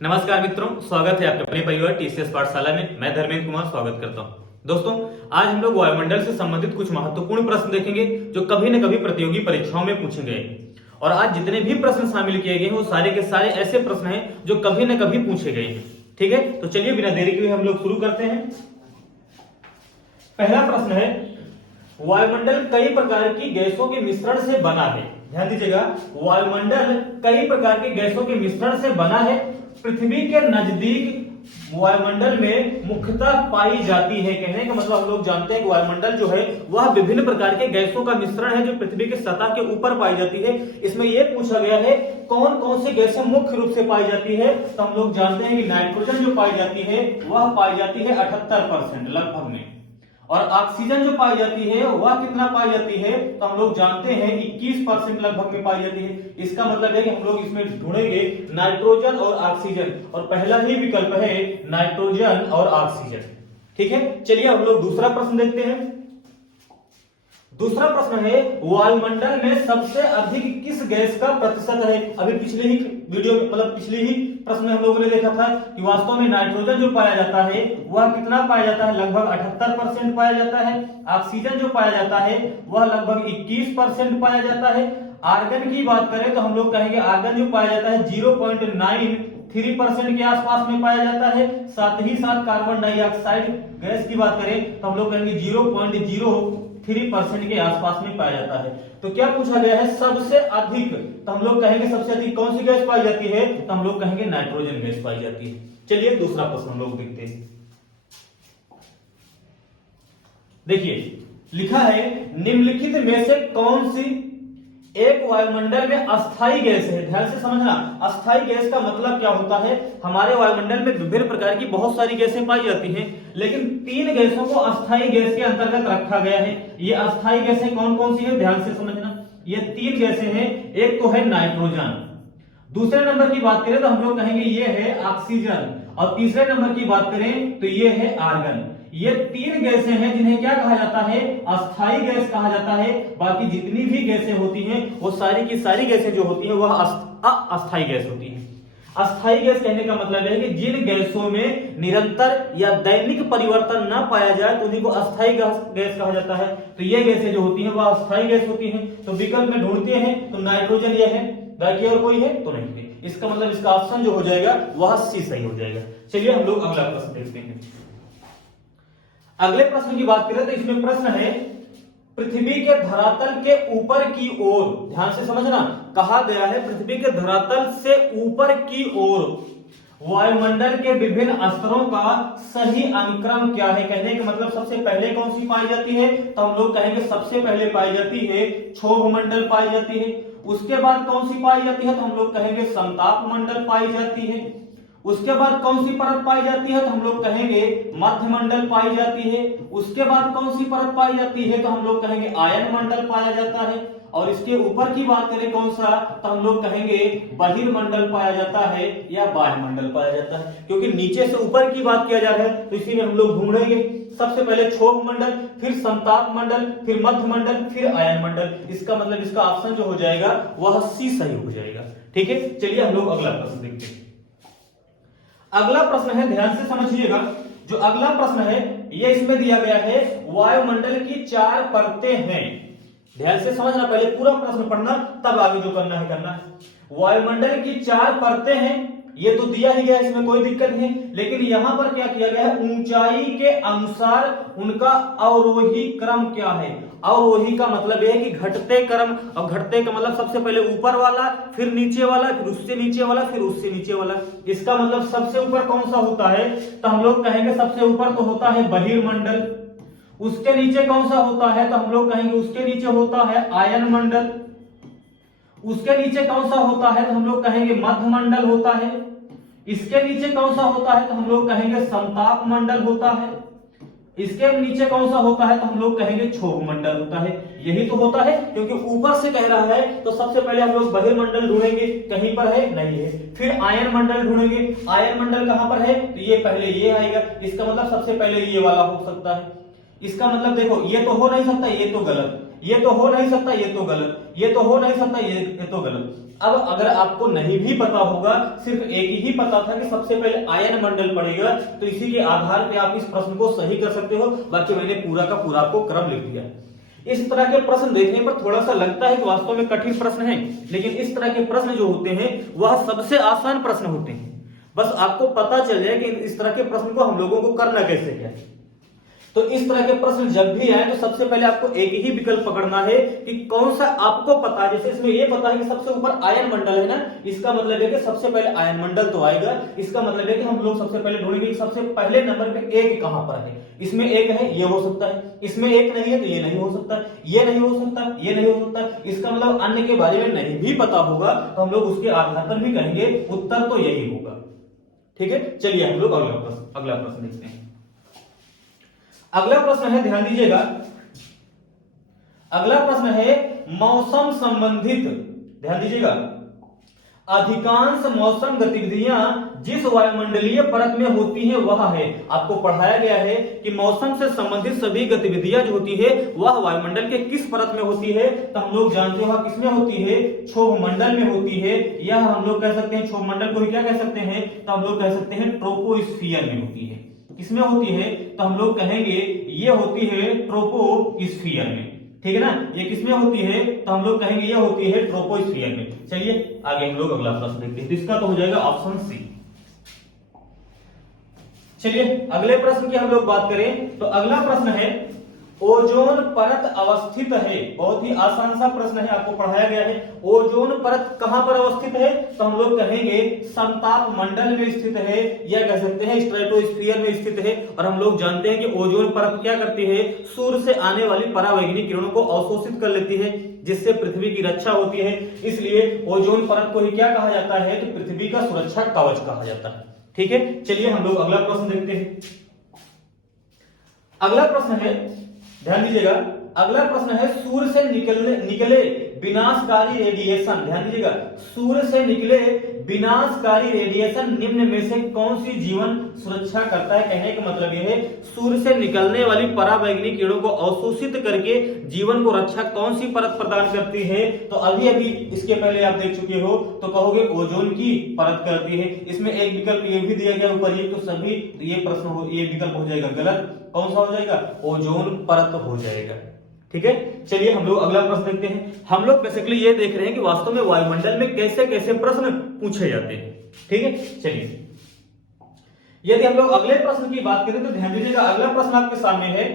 नमस्कार मित्रों, स्वागत है आपके अपने परिवार टीसीएस पाठशाला में। मैं धर्मेंद्र कुमार स्वागत करता हूं। दोस्तों, आज हम लोग वायुमंडल से संबंधित कुछ महत्वपूर्ण प्रश्न देखेंगे जो कभी न कभी प्रतियोगी परीक्षाओं में पूछे गए। और आज जितने भी प्रश्न शामिल किए गए हैं वो सारे के सारे ऐसे प्रश्न हैं जो कभी न कभी पूछे गए हैं। ठीक है, तो चलिए बिना देरी के हम लोग शुरू करते हैं। पहला प्रश्न है, वायुमंडल कई प्रकार की गैसों के मिश्रण से बना है। ध्यान दीजिएगा, वायुमंडल कई प्रकार के गैसों के मिश्रण से बना है। पृथ्वी के नजदीक वायुमंडल में मुख्यतः पाई जाती है। कहने का मतलब हम लोग जानते हैं कि वायुमंडल जो है वह विभिन्न प्रकार के गैसों का मिश्रण है जो पृथ्वी के सतह के ऊपर पाई जाती है। इसमें यह पूछा गया है कौन कौन सी गैसें मुख्य रूप से पाई जाती है। तो हम लोग जानते हैं कि नाइट्रोजन जो पाई जाती है वह पाई जाती है 78% लगभग में, और ऑक्सीजन जो पाई जाती है वह कितना पाई जाती है तो हम लोग जानते हैं 21% लगभग में पाई जाती है। इसका मतलब है कि हम लोग इसमें ढूंढेंगे नाइट्रोजन और ऑक्सीजन, और पहला ही विकल्प है नाइट्रोजन और ऑक्सीजन। ठीक है, चलिए हम लोग दूसरा प्रश्न देखते हैं। दूसरा प्रश्न है, वायुमंडल में सबसे अधिक किस गैस का प्रतिशत है। अभी पिछले ही वीडियो मतलब पिछले ही प्रश्न में हम लोगों ने देखा था कि वास्तव में नाइट्रोजन जो पाया जाता है वह कितना पाया जाता है, लगभग 78% पाया जाता है। ऑक्सीजन जो पाया जाता है वह लगभग 21% पाया जाता है। आर्गन की बात करें तो हम लोग कहेंगे आर्गन जो पाया जाता है 0.93% के आसपास में पाया जाता है। साथ ही साथ कार्बन डाइऑक्साइड गैस की बात करें तो हम लोग कहेंगे 0.03% के आसपास में पाया जाता है। तो क्या पूछा गया है, सबसे अधिक, तो हम लोग कहेंगे सबसे अधिक कौन सी गैस पाई जाती है तो हम लोग कहेंगे नाइट्रोजन गैस पाई जाती है। चलिए दूसरा प्रश्न हम लोग देखते हैं। देखिए लिखा है, निम्नलिखित में से कौन सी एक वायुमंडल में अस्थायी गैस है। ध्यान से समझना, अस्थायी गैस का मतलब क्या होता है। हमारे वायुमंडल में विभिन्न प्रकार की बहुत सारी गैसें पाई जाती हैं, लेकिन तीन गैसों को अस्थायी गैस के अंतर्गत रखा गया है। ये अस्थायी गैसें कौन कौन सी है, ध्यान से समझना। ये तीन गैसें हैं, एक तो है नाइट्रोजन, दूसरे नंबर की बात करें तो हम लोग कहेंगे ये है ऑक्सीजन, और तीसरे नंबर की बात करें तो ये है आर्गन। ये तीन गैसें हैं जिन्हें क्या कहा जाता है, अस्थायी गैस कहा जाता है। बाकी जितनी भी गैसें होती हैं वो सारी की सारी गैसें जो होती हैं वह अस्थायी गैस होती हैं। अस्थायी गैस कहने का मतलब है कि जिन गैसों में निरंतर या दैनिक परिवर्तन न पाया जाए तो उन्हीं को अस्थायी गैस कहा जाता है। तो ये गैसें जो होती हैं वह अस्थायी गैस होती हैं। तो विकल्प में ढूंढते हैं तो नाइट्रोजन ये है, बाकी और कोई है तो नहीं है। इसका मतलब इसका ऑप्शन जो हो जाएगा वह सी सही हो जाएगा। चलिए हम लोग अगला प्रश्न देखते हैं। अगले प्रश्न की बात करें तो इसमें प्रश्न है, पृथ्वी के धरातल के ऊपर की ओर, ध्यान से समझना, कहा गया है पृथ्वी के धरातल से ऊपर की ओर वायुमंडल के विभिन्न स्तरों का सही अनुक्रम क्या है। कहने का मतलब सबसे पहले कौन सी पाई जाती है तो हम लोग कहेंगे सबसे पहले पाई जाती है क्षोभ मंडल पाई जाती है। उसके बाद कौन सी पाई जाती है तो हम लोग कहेंगे समताप मंडल पाई जाती है। उसके बाद कौन सी परत पाई जाती है तो हम लोग कहेंगे मध्य मंडल पाई जाती है। उसके बाद कौन सी परत पाई जाती है तो हम लोग कहेंगे आयन मंडल पाया जाता है। और इसके ऊपर की बात करें कौन सा तो हम लोग कहेंगे बहिर्मंडल पाया जाता है या बाह्यमंडल पाया जाता है। क्योंकि नीचे से ऊपर की बात किया जा रहा है तो इसी में हम लोग ढूंढेंगे सबसे पहले क्षोभ मंडल, फिर समताप मंडल, फिर मध्य मंडल, फिर आयन मंडल। इसका मतलब इसका ऑप्शन जो हो जाएगा वह सी सही हो जाएगा। ठीक है, चलिए हम लोग अगला प्रश्न देखते हैं। अगला प्रश्न है, ध्यान से समझिएगा, जो अगला प्रश्न है ये इसमें दिया गया है वायुमंडल की 4 परतें हैं। ध्यान से समझना, पहले पूरा प्रश्न पढ़ना तब आगे जो करना है करना है। वायुमंडल की 4 परतें हैं, ये तो दिया ही गया, इसमें कोई दिक्कत नहीं, लेकिन यहां पर क्या किया गया है, ऊंचाई के अनुसार उनका अवरोही क्रम क्या है। अवरोही का मतलब यह है कि घटते क्रम, और घटते का मतलब सबसे पहले ऊपर वाला, फिर नीचे वाला, फिर उससे नीचे वाला, फिर उससे नीचे वाला। इसका मतलब सबसे ऊपर कौन सा होता है तो हम लोग कहेंगे सबसे ऊपर तो होता है बहिर्मंडल। उसके नीचे कौन सा होता है तो हम लोग कहेंगे उसके नीचे होता है आयन मंडल। उसके नीचे कौन सा होता है तो हम लोग कहेंगे मध्य मंडल होता है। इसके नीचे कौन सा होता है तो हम लोग कहेंगे समताप मंडल होता है। इसके नीचे कौन सा होता है तो हम लोग कहेंगे क्षोभ मंडल होता है। यही तो होता है, क्योंकि ऊपर से कह रहा है तो सबसे पहले हम लोग बहिर्मंडल ढूंढेंगे, कहीं पर है नहीं है। फिर आयन मंडल ढूंढेंगे, आयन मंडल कहां पर है तो ये पहले ये आएगा। इसका मतलब सबसे पहले ये वाला हो सकता है। इसका मतलब देखो ये तो हो नहीं सकता, ये तो गलत, ये तो हो नहीं सकता, ये तो गलत, ये तो हो नहीं सकता, ये तो गलत। अब अगर आपको नहीं भी पता होगा, सिर्फ एक ही पता था कि सबसे पहले आयन मंडल पड़ेगा, तो इसी के आधार पे आप इस प्रश्न को सही कर सकते हो। बाकी मैंने पूरा का पूरा आपको क्रम लिख दिया। इस तरह के प्रश्न देखने पर थोड़ा सा लगता है कि वास्तव में कठिन प्रश्न है, लेकिन इस तरह के प्रश्न जो होते हैं वह सबसे आसान प्रश्न होते हैं। बस आपको पता चल जाए कि इस तरह के प्रश्न को हम लोगों को करना कैसे है। तो इस तरह के प्रश्न जब भी आए तो सबसे पहले आपको एक ही विकल्प पकड़ना है कि कौन सा आपको पता है। जैसे इसमें ये पता है कि सबसे ऊपर आयन मंडल है ना, इसका मतलब है कि सबसे पहले आयन मंडल तो आएगा। इसका मतलब है कि हम लोग सबसे पहले ढूंढेंगे कि सबसे पहले नंबर पे एक कहां पर है। इसमें एक है, ये हो सकता है। इसमें एक नहीं है तो ये नहीं हो सकता, ये नहीं हो सकता, ये नहीं हो सकता। इसका मतलब अन्य के बारे में नहीं भी पता होगा तो हम लोग उसके आधार पर भी कहेंगे उत्तर तो यही होगा। ठीक है, चलिए हम लोग अगला प्रश्न देखते हैं। अगला प्रश्न है, ध्यान दीजिएगा, अगला प्रश्न है मौसम संबंधित। ध्यान दीजिएगा, अधिकांश मौसम गतिविधियां जिस वायुमंडलीय परत में होती हैं वह है। आपको पढ़ाया गया है कि मौसम से संबंधित सभी गतिविधियां जो होती है वह वायुमंडल के किस परत में होती है। तो हम लोग जानते हो किसमें होती है, क्षोभ मंडल में होती है, या हम लोग कह सकते हैं क्षोभ मंडल को ही क्या कह सकते हैं, तो हम लोग कह सकते हैं ट्रोपोस्फियर में होती है। किसमें होती है, तो हम लोग कहेंगे ये होती है ट्रोपोस्फियर में। ठीक है ना, ये किसमें होती है, तो हम लोग कहेंगे ये होती है ट्रोपोस्फियर में। चलिए आगे हम लोग अगला प्रश्न देखते हैं। तो इसका तो हो जाएगा ऑप्शन सी। चलिए अगले प्रश्न की हम लोग बात करें तो अगला प्रश्न है ओजोन परत अवस्थित है। बहुत ही आसान सा प्रश्न है, आपको पढ़ाया गया है। ओजोन परत कहां पर अवस्थित है, तो हम लोग कहेंगे समताप मंडल में स्थित है, या कह सकते हैं स्ट्रेटोस्फीयर में स्थित है। और हम लोग जानते हैं कि ओजोन परत क्या करती है, सूर्य से आने वाली परावैंगनी किरणों को अवशोषित कर लेती है, जिससे पृथ्वी की रक्षा होती है। इसलिए ओजोन परत को ही क्या कहा जाता है, तो पृथ्वी का सुरक्षा कवच कहा जाता है। ठीक है, चलिए हम लोग अगला प्रश्न देखते हैं। अगला प्रश्न है, ध्यान दीजिएगा, अगला प्रश्न है सूर्य से निकले विनाशकारी रेडिएशन। ध्यान दीजिएगा, सूर्य से निकले विनाशकारी रेडिएशन निम्न में से कौन सी जीवन सुरक्षा करता है। कहने का मतलब यह है सूर्य से निकलने वाली परावैंगनी किरणों को अवशोषित करके जीवन को रक्षा कौन सी परत प्रदान करती है। तो अभी इसके पहले आप देख चुके हो तो कहोगे ओजोन की परत करती है। इसमें एक विकल्प ये भी दिया गया ऊपर, ये तो सभी ये प्रश्न ये विकल्प हो जाएगा गलत। कौन सा हो जाएगा, ओजोन परत हो जाएगा। ठीक है, चलिए हम लोग अगला प्रश्न देखते हैं। हम लोग बेसिकली ये देख रहे हैं कि वास्तव में वायुमंडल में कैसे कैसे प्रश्न पूछे जाते हैं। ठीक है, चलिए यदि हम लोग अगले प्रश्न की बात करें तो ध्यान दीजिएगा, अगला प्रश्न आपके सामने है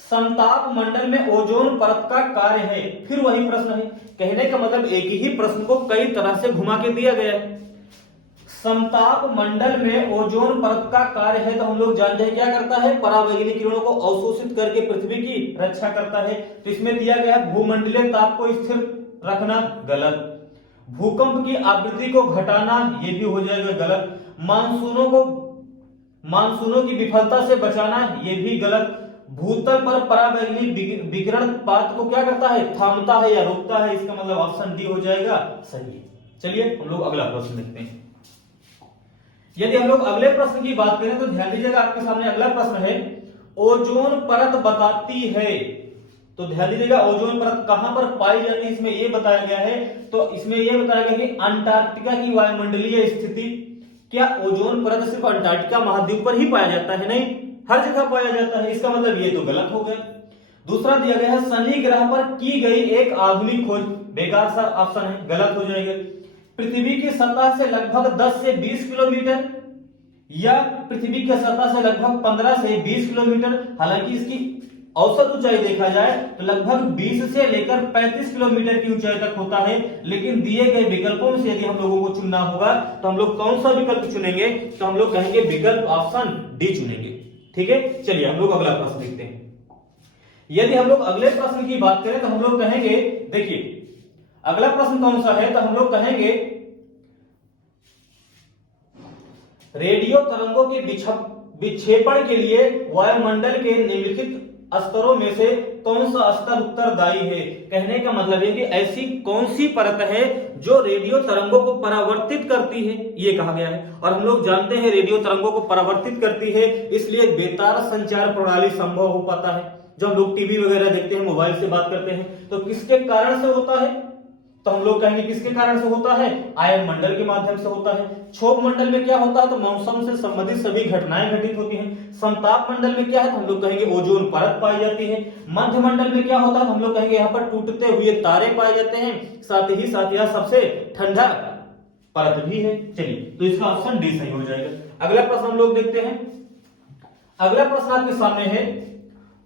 समताप मंडल में ओजोन परत का कार्य है। फिर वही प्रश्न है, कहने का मतलब एक ही प्रश्न को कई तरह से घुमा के दिया गया है। समताप मंडल में ओजोन परत का कार्य है, तो हम लोग जानते हैं क्या करता है, परावैंगनी किरणों को अवशोषित करके पृथ्वी की रक्षा करता है। तो इसमें दिया गया है भूमंडलीय ताप को स्थिर रखना, गलत। भूकंप की आवृत्ति को घटाना, ये भी हो जाएगा गलत। मानसूनों की विफलता से बचाना, ये भी गलत। भूतल पर परावैंगनी विकिरण पात को क्या करता है, थामता है या रोकता है। इसका मतलब ऑप्शन डी हो जाएगा सही। चलिए हम लोग अगला प्रश्न देखते हैं। यदि हम लोग अगले प्रश्न की बात करें तो ध्यान दीजिएगा, आपके सामने अगला प्रश्न है ओजोन परत बताती है। तो ध्यान दीजिएगा, ओजोन परत कहां पर पाई जाती है, इसमें यह बताया गया है। तो इसमें यह बताया गया कि अंटार्कटिका की वायुमंडलीय स्थिति। क्या ओजोन परत सिर्फ अंटार्कटिका महाद्वीप पर ही पाया जाता है? नहीं, हर जगह पाया जाता है। इसका मतलब ये तो गलत हो गया। दूसरा दिया गया है शनि ग्रह पर की गई एक आधुनिक खोज, बेकार सा ऑप्शन है, गलत हो जाएगा। पृथ्वी की सतह से लगभग 10 से 20 किलोमीटर, या पृथ्वी की सतह से लगभग 15 से 20 किलोमीटर। हालांकि इसकी औसत ऊंचाई देखा जाए तो लगभग 20 से लेकर 35 किलोमीटर की ऊंचाई तक होता है। लेकिन दिए गए विकल्पों में से यदि हम लोगों को चुनना होगा तो हम लोग कौन सा विकल्प चुनेंगे, तो हम लोग कहेंगे विकल्प ऑप्शन डी चुनेंगे। ठीक है, चलिए हम लोग अगला प्रश्न देखते हैं। यदि हम लोग अगले प्रश्न की बात करें तो हम लोग कहेंगे, देखिए अगला प्रश्न कौन सा है, तो हम लोग कहेंगे रेडियो तरंगों के विक्षेपण के लिए वायुमंडल के निम्नलिखित स्तरों में से कौन सा स्तर उत्तरदायी है। कहने का मतलब है कि ऐसी कौन सी परत है जो रेडियो तरंगों को परावर्तित करती है, ये कहा गया है। और हम लोग जानते हैं रेडियो तरंगों को परावर्तित करती है, इसलिए बेतार संचार प्रणाली संभव हो पाता है। जब हम लोग टीवी वगैरह देखते हैं, मोबाइल से बात करते हैं, तो किसके कारण से होता है, तो हम लोग कहेंगे किसके कारण से होता है, आयन मंडल के माध्यम से होता है। क्षोभ मंडल में क्या होता है, तो मौसम से संबंधित सभी घटनाएं घटित होती हैं। समताप मंडल में क्या है, तो हम लोग कहेंगे ओजोन परत पाई जाती है। मध्य मंडल में क्या होता है, तो हम लोग कहेंगे यहाँ पर टूटते हुए तारे पाए जाते हैं, साथ ही साथ यह सबसे ठंडा परत भी है। चलिए, तो इसका ऑप्शन डी सही हो जाएगा। अगला प्रश्न हम लोग देखते हैं। अगला प्रश्न आपके सामने है,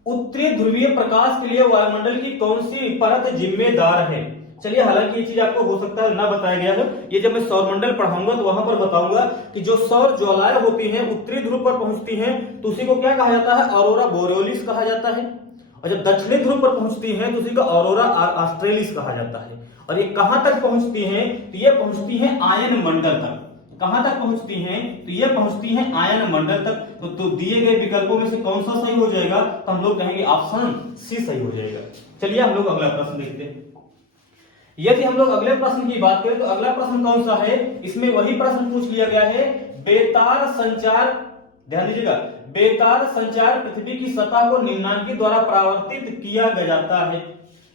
उत्तरी ध्रुवीय प्रकाश के लिए वायुमंडल की कौन सी परत जिम्मेदार है। चलिए, हालांकि ये चीज आपको हो सकता है ना बताया गया है, ये जब मैं सौरमंडल पढ़ाऊंगा तो वहां पर बताऊंगा कि जो सौर ज्वालाएं होती हैं उत्तरी ध्रुव पर पहुंचती हैं तो उसी को क्या कहा जाता है, ऑरोरा बोरियोलिस कहा जाता है। और जब दक्षिणी ध्रुव पर पहुंचती हैं तो उसी को ऑरोरा ऑस्ट्रेलिस कहा जाता है। और ये कहां तक पहुंचती हैं, तो ये पहुंचती हैं आयन मंडल तक। कहां तक पहुंचती हैं, तो ये पहुंचती हैं आयन मंडल तक। तो दिए गए विकल्पों में से कौन सा सही हो जाएगा, तो हम लोग कहेंगे ऑप्शन सी सही हो जाएगा। चलिए, हम लोग अगला प्रश्न देखते हैं। यदि हम लोग अगले प्रश्न की बात करें तो अगला प्रश्न कौन सा है, इसमें वही प्रश्न पूछ लिया गया है, बेतार संचार, ध्यान दीजिएगा, बेतार संचार पृथ्वी की सतह को निम्नांकित द्वारा परावर्तित किया जाता है।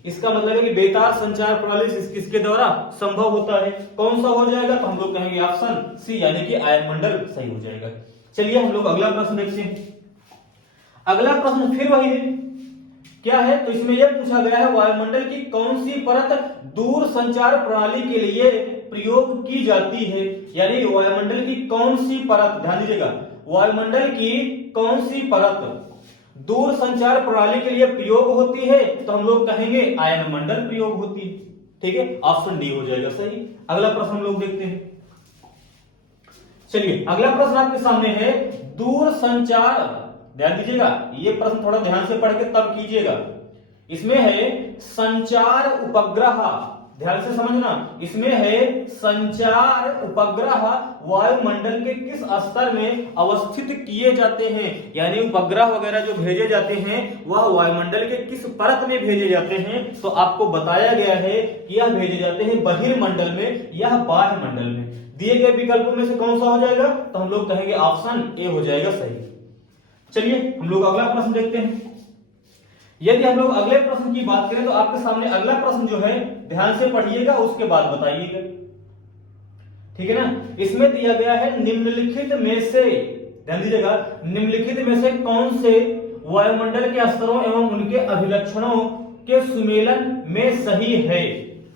इसका मतलब है कि बेतार संचार प्रणाली किसके द्वारा संभव होता है, कौन सा हो जाएगा, तो हम लोग कहेंगे ऑप्शन सी यानी कि आयन मंडल सही हो जाएगा। चलिए, हम लोग अगला प्रश्न देखते हैं। अगला प्रश्न फिर वही है, क्या है, तो इसमें यह पूछा गया है, वायुमंडल की कौन सी परत दूर संचार प्रणाली के लिए प्रयोग की जाती है। यानी वायुमंडल की कौन सी परत, ध्यान दीजिएगा, वायुमंडल की कौन सी परत दूर संचार प्रणाली के लिए प्रयोग होती है, तो हम लोग कहेंगे आयन मंडल प्रयोग होती है। ठीक है, ऑप्शन डी हो जाएगा सही। अगला प्रश्न हम लोग देखते हैं। चलिए, अगला प्रश्न आपके सामने है, दूर संचार, ध्यान दीजिएगा, ये प्रश्न थोड़ा ध्यान से पढ़ के तब कीजिएगा। इसमें है संचार उपग्रह, ध्यान से समझना, इसमें है संचार उपग्रह वायुमंडल के किस स्तर में अवस्थित किए जाते हैं। यानी उपग्रह वगैरह जो भेजे जाते हैं वह वायुमंडल के किस परत में भेजे जाते हैं, तो आपको बताया गया है कि यह भेजे जाते हैं बहिर्मंडल में या बाह्य मंडल में। दिए गए विकल्पों में से कौन सा हो जाएगा, तो हम लोग कहेंगे ऑप्शन ए हो जाएगा सही। चलिए, हम लोग अगला प्रश्न देखते हैं। यदि हम लोग अगले प्रश्न की बात करें तो आपके सामने अगला प्रश्न जो है, ध्यान से पढ़िएगा, उसके बाद बताइएगा। ठीक है ना। इसमें दिया गया है, निम्नलिखित में से, ध्यान दीजिएगा, निम्नलिखित में से कौन से वायुमंडल के स्तरों एवं उनके अभिलक्षणों के सुमेलन में सही है।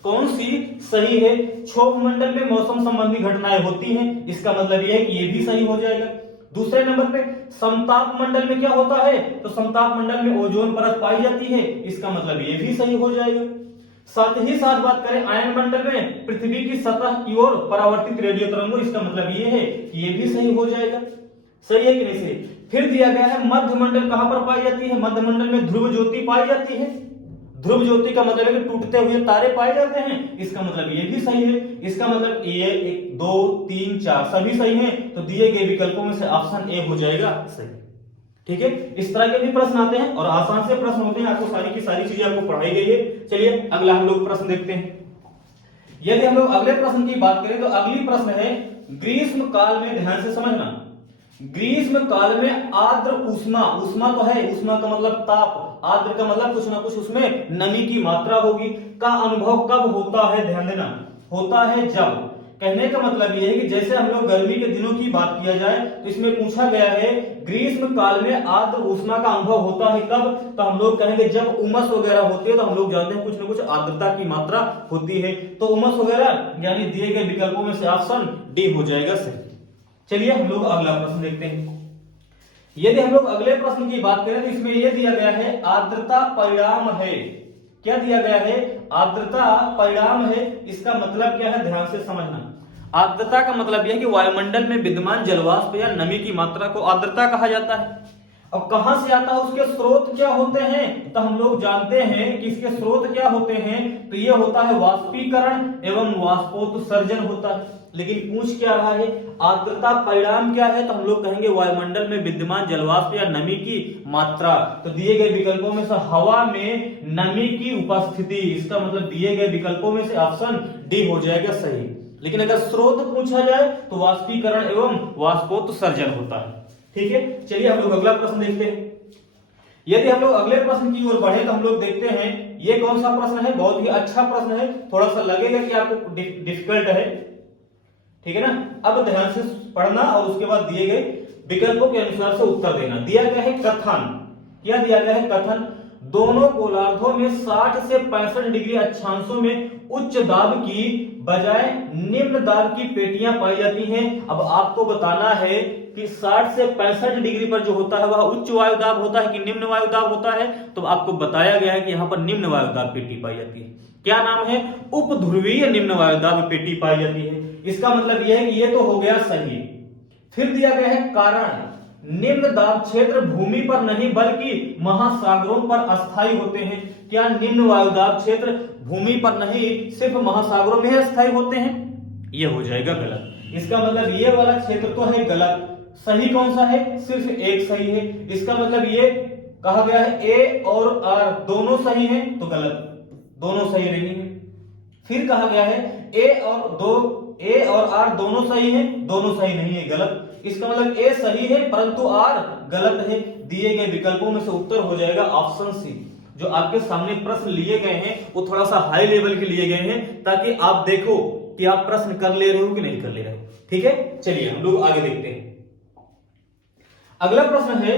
कौन सी सही है, क्षोभ मंडल में मौसम संबंधी घटनाएं होती हैं, इसका मतलब यह है कि यह भी सही हो जाएगा। दूसरे नंबर पे समताप मंडल में क्या होता है, तो समताप मंडल में ओजोन परत पाई जाती है, इसका मतलब ये भी सही हो जाएगा। साथ ही साथ बात करें आयन मंडल में पृथ्वी की सतह की ओर परावर्तित रेडियो तरंगों, इसका मतलब ये है कि ये भी सही हो जाएगा। सही है कि नहीं सही। फिर दिया गया है मध्य मंडल कहां पर पाई जाती है, मध्य मंडल में ध्रुव ज्योति पाई जाती है। ध्रुव ज्योति का मतलब है कि टूटते हुए तारे पाए जाते हैं, इसका मतलब ये भी सही है। इसका मतलब ए 1 2 3 4 सभी सही हैं, तो दिए गए विकल्पों में से ऑप्शन ए हो जाएगा सही। ठीक है, इस तरह के भी प्रश्न आते हैं और आसान से प्रश्न होते हैं, आपको सारी की सारी चीजें आपको पढ़ाई गई है। चलिए, अगला हम लोग प्रश्न देखते हैं। यदि हम लोग अगले प्रश्न की बात करें तो अगली प्रश्न है, ग्रीष्म काल में, ध्यान से समझना, ग्रीष्म काल में आर्द्र उष्मा, उष्मा तो है, उष्मा का मतलब ताप, आर्द्र का मतलब कुछ ना कुछ उसमें नमी की मात्रा होगी, का अनुभव कब होता है, ध्यान देना, होता है जब। कहने का मतलब यह है कि जैसे हम लोग गर्मी के दिनों की बात किया जाए तो इसमें पूछा गया है ग्रीष्म काल में आर्द्र उष्मा का अनुभव होता है कब, तो हम लोग कहेंगे जब उमस वगैरह होती है, तो हम लोग जानते हैं कुछ ना कुछ आर्द्रता की मात्रा होती है, तो उमस वगैरह यानी दिए गए विकल्पों में से ऑप्शन डी हो जाएगा सही। चलिए, हम लोग अगला प्रश्न देखते हैं। यदि हम लोग अगले प्रश्न की बात करें तो इसमें यह दिया गया है, आर्द्रता परिणाम है। क्या दिया गया है, आर्द्रता परिणाम है, इसका मतलब क्या है, ध्यान से समझना। आर्द्रता का मतलब यह है कि वायुमंडल में विद्यमान जलवाष्प या नमी की मात्रा को आर्द्रता कहा जाता है। अब कहां से आता है, उसके स्रोत क्या होते हैं, तो हम लोग जानते हैं कि इसके स्रोत क्या होते हैं, तो यह होता है वाष्पीकरण एवं वाष्पोत्सर्जन होता है। लेकिन पूछ क्या रहा है, आर्द्रता परिणाम क्या है, तो हम लोग कहेंगे वायुमंडल में विद्यमान जलवाष्प या नमी की मात्रा। तो दिए गए विकल्पों में से हवा में नमी की उपस्थिति, इसका मतलब दिए गए विकल्पों में से ऑप्शन डी हो जाएगा सही। लेकिन अगर स्रोत पूछा जाए तो वाष्पीकरण एवं वाष्पोत्सर्जन होता है। ठीक है, चलिए हम लोग अगला प्रश्न देखते हैं। यदि हम लोग अगले प्रश्न की ओर बढ़े तो हम लोग देखते हैं ये कौन सा प्रश्न है, बहुत ही अच्छा प्रश्न है, थोड़ा सा लगेगा कि आपको डिफिकल्ट है, ठीक है ना। अब ध्यान से पढ़ना और उसके बाद दिए गए विकल्पों के अनुसार से उत्तर देना। दिया गया है कथन, क्या दिया गया है, कथन दोनों गोलार्धों में 60 से 65 डिग्री अक्षांशों में उच्च दाब की बजाय निम्न दाब की पेटियां पाई जाती हैं। अब आपको बताना है कि 60 से 65 डिग्री पर जो होता है वह उच्च वायु दाब होता है कि निम्न वायु दाब होता है। तो आपको बताया गया है कि यहाँ पर निम्न वायु दाब पेटी पाई जाती है। क्या नाम है, उपध्रुवीय निम्न वायु दाब पेटी पाई जाती है। इसका मतलब यह है कि ये तो हो गया सही। फिर दिया गया है कारण, निम्न दाब क्षेत्र भूमि पर नहीं बल्कि महासागरों पर अस्थायी होते हैं। क्या निम्न वायु दाब क्षेत्र भूमि पर नहीं सिर्फ महासागरों में अस्थायी होते हैं, यह हो जाएगा गलत। इसका मतलब ये वाला क्षेत्र तो है गलत। सही कौन सा है, सिर्फ एक सही है। इसका मतलब ये कहा गया है ए और आर दोनों सही हैं, तो गलत, दोनों सही नहीं है। फिर कहा गया है ए और आर दोनों सही हैं, दोनों सही नहीं है, गलत। इसका मतलब ए सही है परंतु आर गलत है। दिए गए विकल्पों में से उत्तर हो जाएगा ऑप्शन सी। जो आपके सामने प्रश्न लिए गए हैं वो थोड़ा सा हाई लेवल के लिए गए हैं ताकि आप देखो कि आप प्रश्न कर ले रहे हो कि नहीं कर ले रहे हो, ठीक है। चलिए हम लोग आगे देखते हैं। अगला प्रश्न है,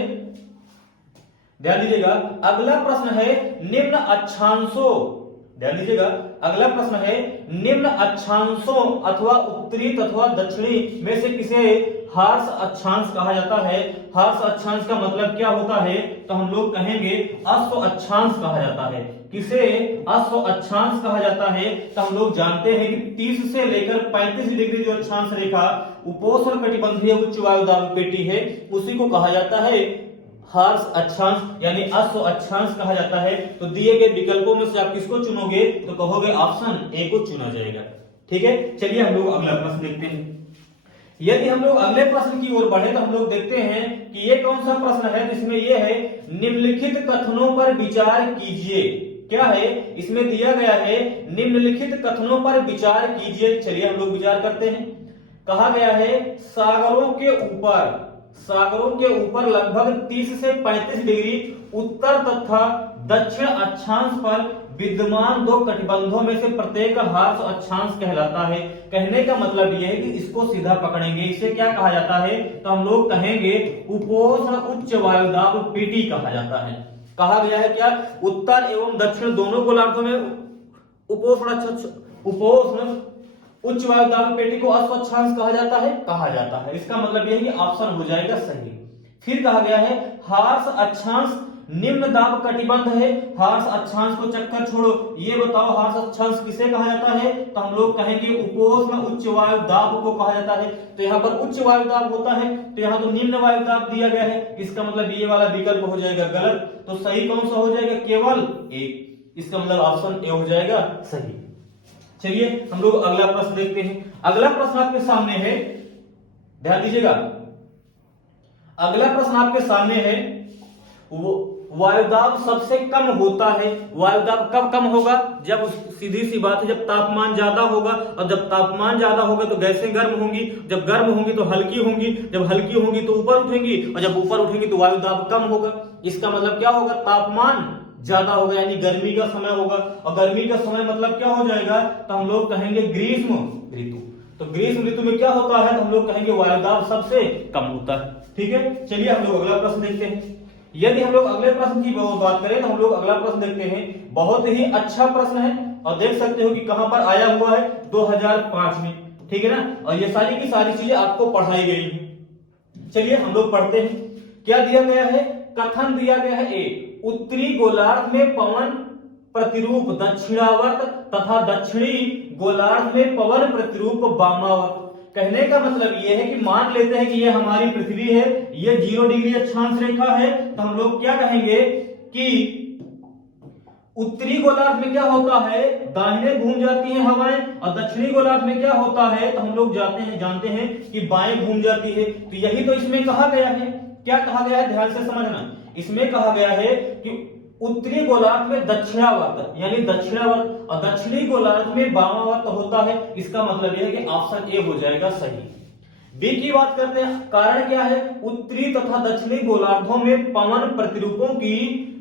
ध्यान दीजिएगा, अगला प्रश्न है निम्न अक्षांशों, ध्यान दीजिएगा, अगला प्रश्न है निम्न अक्षांशों अथवा उत्तरी तथा दक्षिणी में से किसे हार्स अक्षांश कहा जाता है। हार्स अक्षांश का मतलब क्या होता है, तो हम लोग कहेंगे अश्व अक्षांश कहा जाता है। किसे अश्व अक्षांश कहा जाता है, तो हम लोग जानते हैं कि 30 से लेकर 35 डिग्री जो अक्षांश रेखा उपोष्ण कटिबंधीय उच्च वायु दाब पेटी है उसी को कहा जाता है हार्स अक्षांश यानी अश्व अक्षांश कहा जाता है। तो दिए गए विकल्पों में से आप किसको चुनोगे, तो कहोगे ऑप्शन ए को चुना जाएगा, ठीक है। चलिए हम लोग अगला प्रश्न देखते हैं। यदि हम लोग अगले प्रश्न की ओर बढ़े तो हम लोग देखते हैं कि ये कौन सा प्रश्न है, जिसमें ये है निम्नलिखित कथनों पर विचार कीजिए। क्या है, इसमें दिया गया है निम्नलिखित कथनों पर विचार कीजिए। चलिए हम लोग विचार करते हैं। कहा गया है सागरों के ऊपर लगभग 30 से 35 डिग्री उत्तर तथा दक्षिण अक्षांश पर विद्यमान दो कटिबंधों में से प्रत्येक हार्स अक्षांश कहलाता है। कहने का मतलब यह है कि इसको सीधा पकड़ेंगे, इसे क्या कहा जाता है, तो हम लोग कहेंगे उपोष्ण उच्च वायुदाब पेटी कहा जाता है। कहा गया है क्या, उत्तर एवं दक्षिण दोनों गोलार्धों में उपोष्ण उच्च वायुदाब पेटी को अश्व अक्षांश कहा जाता है। इसका मतलब यह है कि ऑप्शन हो जाएगा सही। फिर कहा गया है हार्स अक्षांश निम्न दाब कटिबंध है। हार्स अक्षांश को चक्कर छोड़ो, ये बताओ हार्स अक्षांश किसे कहा जाता है, तो हम लोग कहेंगे उपोष्ण उच्च वायु दाब को कहा जाता है। तो यहाँ पर उच्च वायु दाब होता है तो यहाँ तो निम्न वायु दाब दिया गया है। इसका मतलब ये वाला विकल्प हो जाएगा गलत। तो सही कौन सा हो जाएगा, केवल ए। इसका मतलब ऑप्शन ए हो जाएगा सही। चलिए हम लोग अगला प्रश्न देखते हैं। अगला प्रश्न आपके सामने है, ध्यान दीजिएगा, अगला प्रश्न आपके सामने है वायुदाब सबसे कम होता है। वायुदाब कब कम होगा, जब सीधी सी बात है जब तापमान ज्यादा होगा, और जब तापमान ज्यादा होगा तो गैसें गर्म होंगी, जब गर्म होंगी तो हल्की होंगी, जब हल्की होंगी तो ऊपर उठेंगी, और जब ऊपर उठेंगी तो वायुदाब कम होगा। इसका मतलब क्या होगा, तापमान ज्यादा होगा यानी गर्मी का समय होगा, और गर्मी का समय मतलब क्या हो जाएगा, तो हम लोग कहेंगे ग्रीष्म ऋतु। तो ग्रीष्म ऋतु में क्या होता है, तो हम लोग कहेंगे वायुदाब सबसे कम होता है, ठीक है। चलिए हम लोग अगला प्रश्न देखते हैं। यदि हम लोग अगले प्रश्न की बात करें तो हम लोग अगला प्रश्न देखते हैं। बहुत ही अच्छा प्रश्न है और देख सकते हो कि कहां पर आया हुआ है, 2005 में, ठीक है ना। और ये सारी की सारी चीजें आपको पढ़ाई गई है। चलिए हम लोग पढ़ते हैं। क्या दिया गया है, कथन दिया गया है ए उत्तरी गोलार्ध में पवन प्रतिरूप दक्षिणावर्त तथा दक्षिणी गोलार्ध में पवन प्रतिरूप वामावर्त। कहने का मतलब यह है कि मान लेते हैं कि ये हमारी पृथ्वी है, ये 0 डिग्री अक्षांश रेखा है, तो हम लोग क्या कहेंगे कि उत्तरी गोलार्ध में क्या होता है, दाहिने घूम जाती हैं हवाएं, और दक्षिणी गोलार्ध में क्या होता है, तो हम लोग जानते हैं कि बाएं घूम जाती है। तो यही तो इसमें कहा गया है। क्या कहा गया है, ध्यान से समझना। इसमें कहा गया है कि उत्तरी गोलार्ध में दक्षिणावर्त यानी दक्षिणावर्त, और दक्षिणी गोलार्ध में वामावर्त होता है। इसका मतलब यह है कि ऑप्शन ए हो जाएगा सही। बी की बात करते हैं, कारण क्या है, उत्तरी तथा दक्षिणी गोलार्धों में पवन प्रतिरूपों की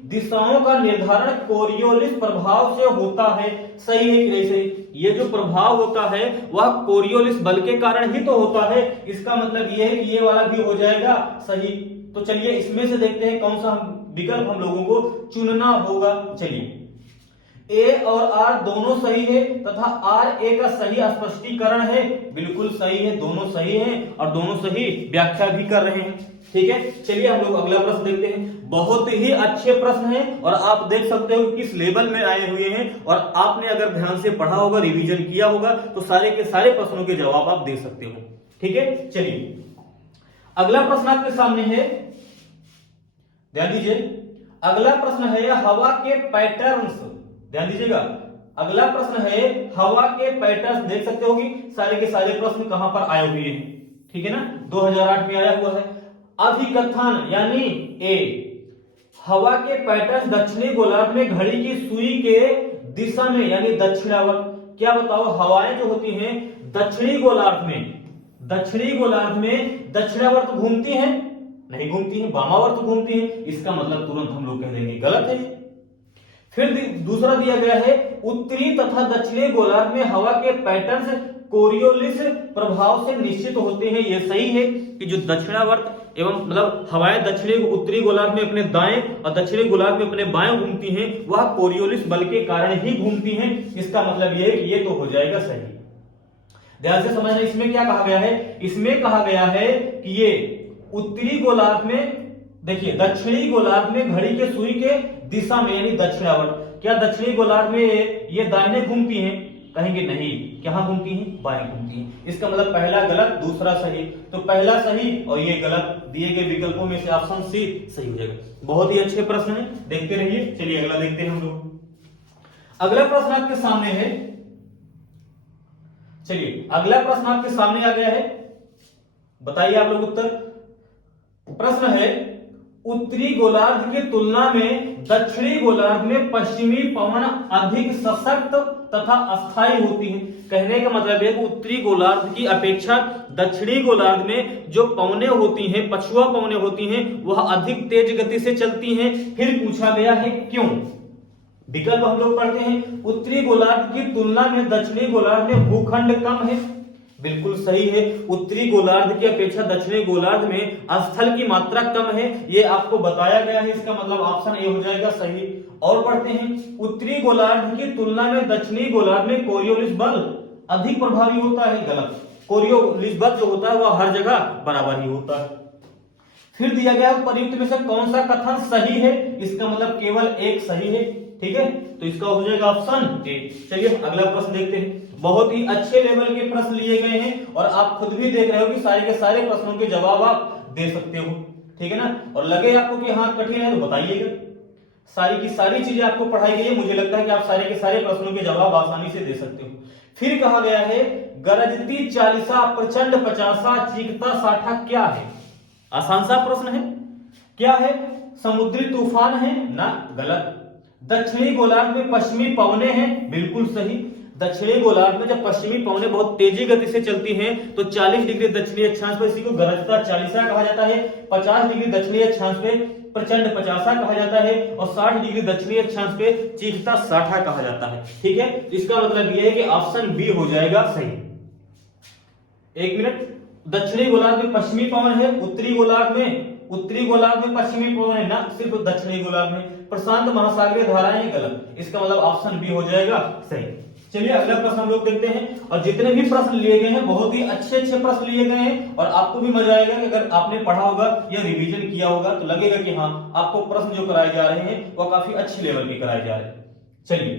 दिशाओं का निर्धारण कोरियोलिस प्रभाव से होता है। सही है कि नहीं सही? ये जो प्रभाव होता है वह कोरियोलिस बल के कारण ही तो होता है। इसका मतलब ये है कि ये वाला भी हो जाएगा सही। तो चलिए इसमें से देखते हैं कौन सा विकल्प हम लोगों को चुनना होगा। चलिए, ए और आर दोनों सही है तथा आर ए का सही स्पष्टीकरण है। बिल्कुल सही है, दोनों सही हैं और दोनों सही व्याख्या भी कर रहे हैं। ठीक है, चलिए हम लोग अगला प्रश्न देखते हैं। बहुत ही अच्छे प्रश्न हैं और आप देख सकते हो किस लेवल में आए हुए हैं, और आपने अगर ध्यान से पढ़ा होगा, रिवीजन किया होगा, तो सारे के सारे प्रश्नों के जवाब आप दे सकते हो। ठीक है, चलिए अगला प्रश्न आपके सामने है, ध्यान दीजिए। अगला प्रश्न है हवा के पैटर्न्स। ध्यान दीजिएगा, अगला प्रश्न है हवा के पैटर्न। देख सकते हो कि सारे के सारे प्रश्न कहां पर आए हुए हैं। ठीक है ना, 2008 में आया हुआ है। अभिकथन यानी ए, हवा के पैटर्न दक्षिणी गोलार्ध में घड़ी की सुई के दिशा में यानी दक्षिणावर्त। क्या बताओ, हवाएं जो होती हैं दक्षिणी गोलार्ध में दक्षिणावर्त घूमती हैं? नहीं घूमती हैं, वामावर्त घूमती हैं। इसका मतलब तुरंत हम लोग कह देंगे गलत है। फिर दूसरा दिया गया है, उत्तरी तथा दक्षिणी गोलार्ध में हवा के पैटर्न्स कोरियोलिस प्रभाव से निश्चित होते हैं। यह सही है कि जो दक्षिणावर्त एवं मतलब हवाएं दक्षिणी उत्तरी गोलार्ध में अपने दाएं और दक्षिणी गोलार्ध में अपने बाएं घूमती हैं, वह कोरियोलिस बल के कारण ही घूमती हैं। इसका मतलब यह है कि ये तो हो जाएगा सही। ध्यान से समझना, इसमें क्या कहा गया है, इसमें कहा गया है कि ये उत्तरी गोलार्ध में, देखिए दक्षिणी गोलार्ध में घड़ी के सुई के दिशा में यानी दक्षिणावर्त। क्या दक्षिणी गोलार्ध में ये दाहिने घूमती हैं? कहेंगे नहीं, कहां घूमती हैं? बाएं घूमती हैं। इसका मतलब पहला गलत, दूसरा सही। तो पहला सही और ये गलत, दिए गए विकल्पों में से ऑप्शन सी सही हो जाएगा। बहुत ही अच्छे प्रश्न है, देखते रहिए। चलिए अगला देखते हैं हम लोग। अगला प्रश्न आपके सामने है, चलिए अगला प्रश्न आपके सामने आ गया है, बताइए आप लोग उत्तर। प्रश्न है, उत्तरी गोलार्ध की तुलना में दक्षिणी गोलार्ध में पश्चिमी पवन अधिक सशक्त तथा अस्थायी होती है। कहने का मतलब है कि उत्तरी गोलार्ध की अपेक्षा दक्षिणी गोलार्ध में जो पवनें होती हैं, पछुआ पवनें होती हैं, वह अधिक तेज गति से चलती हैं। फिर पूछा गया है क्यों। विकल्प हम लोग पढ़ते हैं, उत्तरी गोलार्ध की तुलना में दक्षिणी गोलार्ध में भूखंड कम है। बिल्कुल सही है, उत्तरी गोलार्ध की अपेक्षा दक्षिणी गोलार्ध में स्थल की मात्रा कम है, ये आपको बताया गया है। इसका मतलब ऑप्शन ए हो जाएगा सही। और पढ़ते हैं, उत्तरी गोलार्ध की तुलना में दक्षिणी गोलार्ध में कोरियोलिस बल अधिक प्रभावी होता है। गलत, कोरियोलिस बल जो होता है वह हर जगह बराबर ही होता है। फिर दिया गया उपयुक्त में से कौन सा कथन सही है? इसका मतलब केवल एक सही है। ठीक है, तो इसका हो जाएगा ऑप्शन ए। चलिए अगला प्रश्न देखते हैं। बहुत ही अच्छे लेवल के प्रश्न लिए गए हैं और आप खुद भी देख रहे हो कि सारे के सारे प्रश्नों के जवाब आप दे सकते हो। ठीक है ना, और लगे आपको कि हाँ कठिन है तो बताइएगा। सारी की सारी चीजें आपको पढ़ाई गई है, मुझे लगता है कि आप सारे के सारे प्रश्नों के जवाब आसानी से दे सकते हो। फिर कहा गया है, गरजती चालीसा प्रचंड पचासा चीखता साठा क्या है? आसान सा प्रश्न है। क्या है? समुद्री तूफान है ना? गलत। दक्षिणी गोलार्ध में पश्चिमी पवनें हैं? बिल्कुल सही। दक्षिणी गोलार्ध में जब पश्चिमी पवनें बहुत तेजी गति से चलती हैं तो 40 डिग्री दक्षिणी अक्षांश पर इसी को गरजता चालीसा कहा जाता है। 50 डिग्री दक्षिणी अक्षांश पे प्रचंड पचासा कहा जाता है और 60 डिग्री दक्षिणी अक्षांश पे चीखता साठा कहा जाता है। ठीक है, इसका मतलब यह है कि ऑप्शन बी हो जाएगा सही। एक मिनट, दक्षिणी गोलार्ध में पश्चिमी पवन है, उत्तरी गोलार्ध में पश्चिमी पवन है ना, सिर्फ दक्षिणी गोलार्ध में प्रशांत महासागरीय धाराएं। गलत, इसका मतलब ऑप्शन बी हो जाएगा सही। चलिए अगला प्रश्न हम लोग देखते हैं। और जितने भी प्रश्न लिए गए हैं बहुत ही अच्छे प्रश्न लिए गए हैं और आपको भी मजा आएगा कि अगर आपने पढ़ा होगा या रिवीजन किया होगा तो लगेगा कि हाँ आपको प्रश्न जो कराए जा रहे हैं वह काफी अच्छे लेवल के कराए जा रहे हैं। चलिए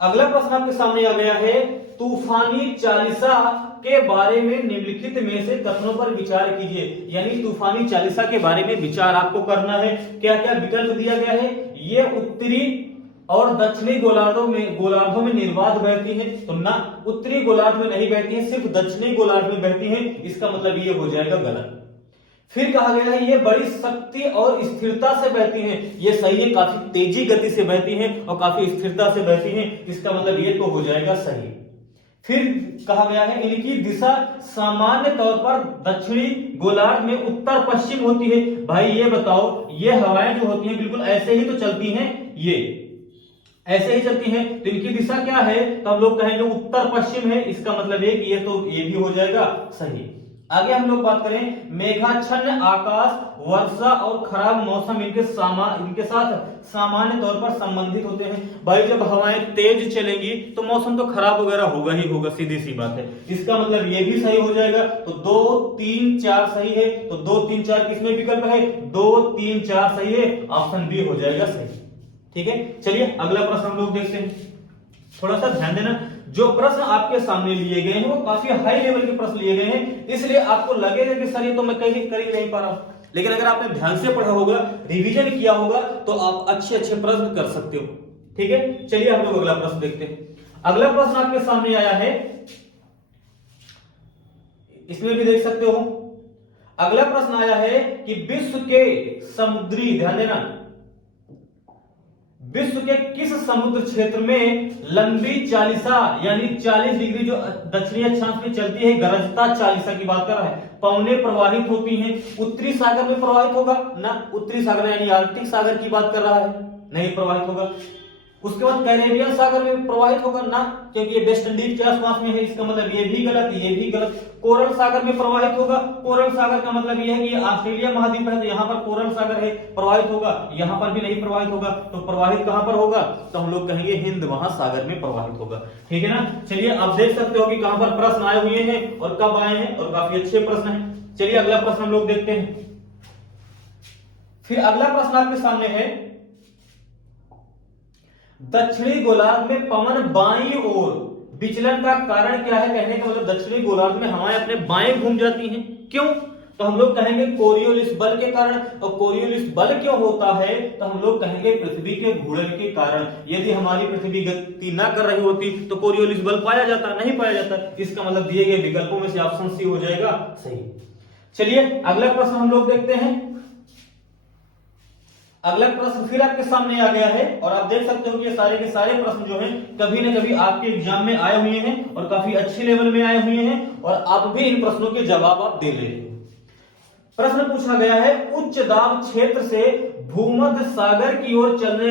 अगला प्रश्न आपके सामने आ गया है, तूफानी चालीसा के बारे में निम्नलिखित में से कथनों पर विचार कीजिए। यानी तूफानी चालीसा के बारे में विचार आपको करना है। क्या क्या विकल्प दिया गया है? ये उत्तरी और दक्षिणी गोलार्धों में निर्बाध बहती है, तो ना उत्तरी गोलार्ध में नहीं बहती है, सिर्फ दक्षिणी गोलार्ध में बहती है। इसका मतलब ये हो जाएगा गलत। फिर कहा गया है ये बड़ी शक्ति और स्थिरता से बहती हैं। ये सही है, काफी तेजी गति से बहती हैं और काफी स्थिरता से बहती हैं। इसका मतलब ये तो हो जाएगा सही। फिर कहा गया है इनकी दिशा सामान्य तौर पर दक्षिणी गोलार्ध में उत्तर पश्चिम होती है। भाई ये बताओ, ये हवाएं जो होती हैं बिल्कुल ऐसे ही तो चलती हैं, ये ऐसे ही चलती हैं, तो इनकी दिशा क्या है, तो हम लोग कहेंगे उत्तर पश्चिम है। इसका मतलब है कि ये भी हो जाएगा सही। आगे हम लोग बात करें, मेघाच्छन्न आकाश, वर्षा और खराब मौसम इनके साथ सामान्य तौर पर संबंधित होते हैं। भाई जब हवाएं तेज चलेंगी तो मौसम तो खराब वगैरह होगा ही होगा, सीधी सी बात है। इसका मतलब ये भी सही हो जाएगा। तो 2, 3, 4 सही है। तो 2, 3, 4 किसमें विकल्प है, 2, 3, 4 सही है, ऑप्शन बी हो जाएगा सही। ठीक है, चलिए अगला प्रश्न हम लोग देखते हैं। थोड़ा सा ध्यान देना, जो प्रश्न आपके सामने लिए गए हैं वो काफी हाई लेवल के प्रश्न लिए गए हैं, इसलिए आपको लगेगा कि सर ये तो मैं कहीं कर ही नहीं पा रहा हूं, लेकिन अगर आपने ध्यान से पढ़ा होगा, रिवीजन किया होगा, तो आप अच्छे अच्छे प्रश्न कर सकते हो। ठीक है, चलिए हम लोग अगला प्रश्न देखते हैं। अगला प्रश्न आपके सामने आया है, इसमें भी देख सकते हो। अगला प्रश्न आया है कि विश्व के समुद्री, ध्यान देना, विश्व के किस समुद्र क्षेत्र में लंबी चालीसा यानी 40 डिग्री जो दक्षिणी अक्षांश में चलती है, गरजता चालीसा की बात कर रहा है, पवने प्रवाहित होती हैं, उत्तरी सागर में प्रवाहित होगा ना, उत्तरी सागर यानी आर्कटिक सागर की बात कर रहा है, नहीं प्रवाहित होगा। उसके बाद कैरेबियन सागर में प्रवाहित होगा ना, क्योंकि ये वेस्ट इंडीज के आसपास में है, इसका मतलब ये भी गलत, ये भी गलत। कोरल सागर में प्रवाहित होगा, कोरल सागर का मतलब ये है कि ये ऑस्ट्रेलिया महाद्वीप है, तो यहाँ पर कोरल सागर है, प्रवाहित होगा, यहाँ पर भी नहीं प्रवाहित होगा, तो प्रवाहित कहां पर होगा, तो हम लोग कहेंगे हिंद महासागर में प्रवाहित होगा। ठीक है ना, चलिए आप देख सकते हो कि कहां पर प्रश्न आए हुए हैं और कब आए हैं, और काफी अच्छे प्रश्न हैं। चलिए अगला प्रश्न हम लोग देखते हैं। फिर अगला प्रश्न आपके सामने है, दक्षिणी गोलार्ध में पवन बाईं ओर विचलन का कारण क्या है। कहने का मतलब दक्षिणी गोलार्ध में हवाएं अपने बाएं घूम जाती हैं, क्यों, तो हम लोग कहेंगे कोरियोलिस बल के कारण। और कोरियोलिस बल क्यों होता है, तो हम लोग कहेंगे पृथ्वी के घूर्णन के कारण। यदि हमारी पृथ्वी गति ना कर रही होती तो कोरियोलिस बल पाया जाता, नहीं पाया जाता। इसका मतलब दिए गए विकल्पों में से ऑप्शन सी हो जाएगा सही। चलिए अगला प्रश्न हम लोग देखते हैं। अगला प्रश्न फिर आपके सामने आ गया है, और आप देख सकते हो कि ये सारे के सारे प्रश्न जो हैं कभी ना कभी आपके एग्जाम में आए हुए हैं और काफी अच्छे लेवल में आए हुए हैं, और आप भी इन प्रश्नों के जवाब आप दे ले। प्रश्न पूछा गया है, उच्च दाब क्षेत्र से भूमध्य सागर की ओर चलने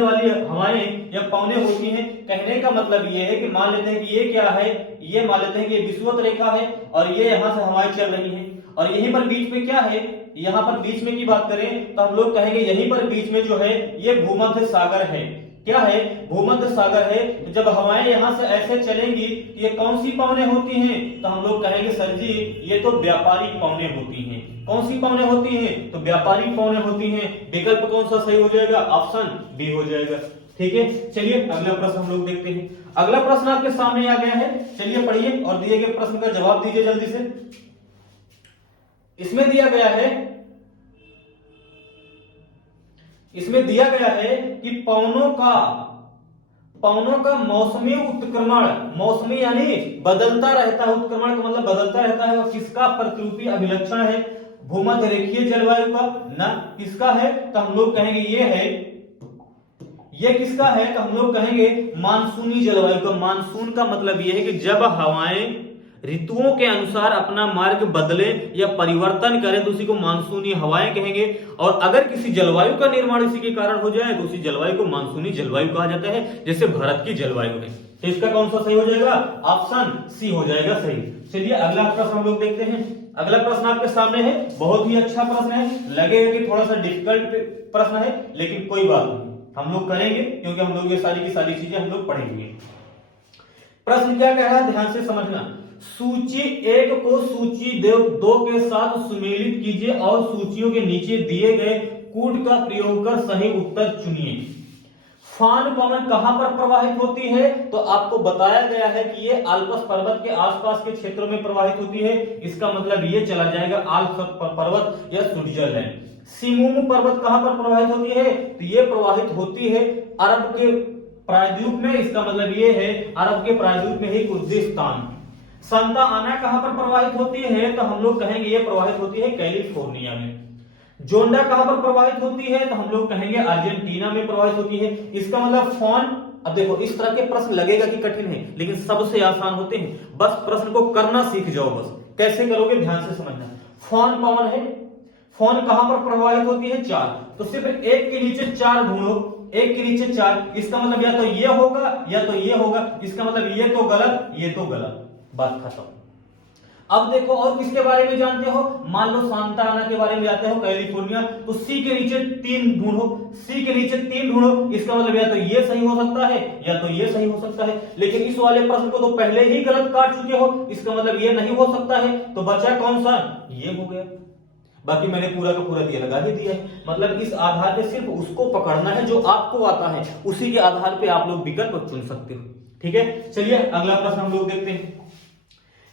वाली हवाएं या पवनें होती हैं। कहने का मतलब ये है कि मान लेते हैं कि ये क्या है, ये मान लेते हैं कि ये विषुवत रेखा है और ये यहां से हवाएं चल रही हैं, और यहीं पर बीच में क्या है, यहां पर बीच में की बात करें तो हम लोग कहेंगे यहीं पर बीच में जो है ये भूमध्य सागर है। क्या है, भूमध्य सागर है। तो जब हवाएं यहां से ऐसे चलेंगी तो ये कौन सी पवनें होती हैं, तो हम लोग कहेंगे सर जी ये तो व्यापारिक पवनें होती हैं। कौन सी पवनें होती हैं, तो व्यापारिक पवनें होती हैं। विकल्प कौन सा सही हो जाएगा, ऑप्शन बी हो जाएगा। ठीक है, चलिए अगला प्रश्न हम लोग देखते हैं। अगला प्रश्न आपके सामने आ गया है, चलिए पढ़िए और दिए गए प्रश्न का जवाब दीजिए जल्दी से। इसमें दिया गया है कि पवनों का मौसमी उत्क्रमण, मौसमी यानी बदलता रहता है, उत्क्रमण का मतलब बदलता रहता है, और किसका प्रतिरूपी अभिलक्षण है, भूमध्य रेखीय जलवायु का ना, किसका है, तो हम लोग कहेंगे ये है, ये किसका है, तो हम लोग कहेंगे मानसूनी जलवायु का। मानसून का मतलब ये है कि जब हवाएं ऋतुओं के अनुसार अपना मार्ग बदले या परिवर्तन करें तो उसी को मानसूनी हवाएं कहेंगे। और अगर किसी जलवायु का निर्माण इसी के कारण हो जाए तो उसी जलवायु को मानसूनी जलवायु कहा जाता है, जैसे भारत की जलवायु है। तो इसका कौन सा सही हो जाएगा, ऑप्शन सी हो जाएगा सही। चलिए अगला प्रश्न हम लोग देखते हैं। अगला प्रश्न आपके सामने है, बहुत ही अच्छा प्रश्न है, लगेगा कि थोड़ा सा डिफिकल्ट प्रश्न है, लेकिन कोई बात नहीं, हम लोग करेंगे क्योंकि हम लोग ये सारी की सारी चीजें हम लोग पढ़ेंगे। प्रश्न क्या कह रहा है, ध्यान से समझना। सूची 1 को सूची 2 के साथ सुमेलित कीजिए और सूचियों के नीचे दिए गए कूट का प्रयोग कर सही उत्तर चुनिए। फान पवन कहां पर प्रवाहित होती है, तो आपको बताया गया है कि ये आल्प्स पर्वत के आसपास के क्षेत्रों में प्रवाहित होती है। इसका मतलब ये चला जाएगा आल्प्स पर्वत या स्विट्जरलैंड। सिमुम पर्वत कहां पर प्रवाहित होती है, तो ये प्रवाहित होती है अरब के प्रायद्वीप में। इसका मतलब ये है अरब के प्रायद्वीप में ही कुर्दिस्तान। सांता आना कहां पर प्रवाहित होती है, तो हम लोग कहेंगे ये प्रवाहित होती है कैलिफोर्निया में। जोंडा कहां पर प्रवाहित होती है, तो हम लोग कहेंगे अर्जेंटीना में प्रवाहित होती है। इसका मतलब फॉन अब देखो इस तरह के प्रश्न लगेगा कि कठिन है, लेकिन सबसे आसान होते हैं। बस प्रश्न को करना सीख जाओ। बस कैसे करोगे ध्यान से समझना। फोन पवन है, फोन कहां पर प्रवाहित होती है? चार। तो सिर्फ एक के नीचे चार ढूंढो, एक के नीचे चार, इसका मतलब या तो ये होगा या तो ये होगा, इसका मतलब ये तो गलत ये तो गलत, बात खत्म। अब देखो और किसके बारे में जानते हो? मान लो सांता आना के बारे में जानते हो, कैलिफोर्निया, तो सी के नीचे तीन ढूंढो, सी के नीचे तीन ढूंढो, इसका मतलब या तो ये सही हो सकता है या तो ये सही हो सकता है। लेकिन इस वाले प्रश्न को तो पहले ही गलत काट चुके हो, इसका मतलब ये नहीं हो सकता है, तो बचा कौन सा? ये हो गया। बाकी मैंने पूरा का पूरा दिया लगा ही दिया है। मतलब इस आधार पे सिर्फ उसको पकड़ना है जो आपको आता है, उसी के आधार पे आप लोग विकल्प चुन सकते हो। ठीक है, चलिए अगला प्रश्न हम लोग देखते हैं।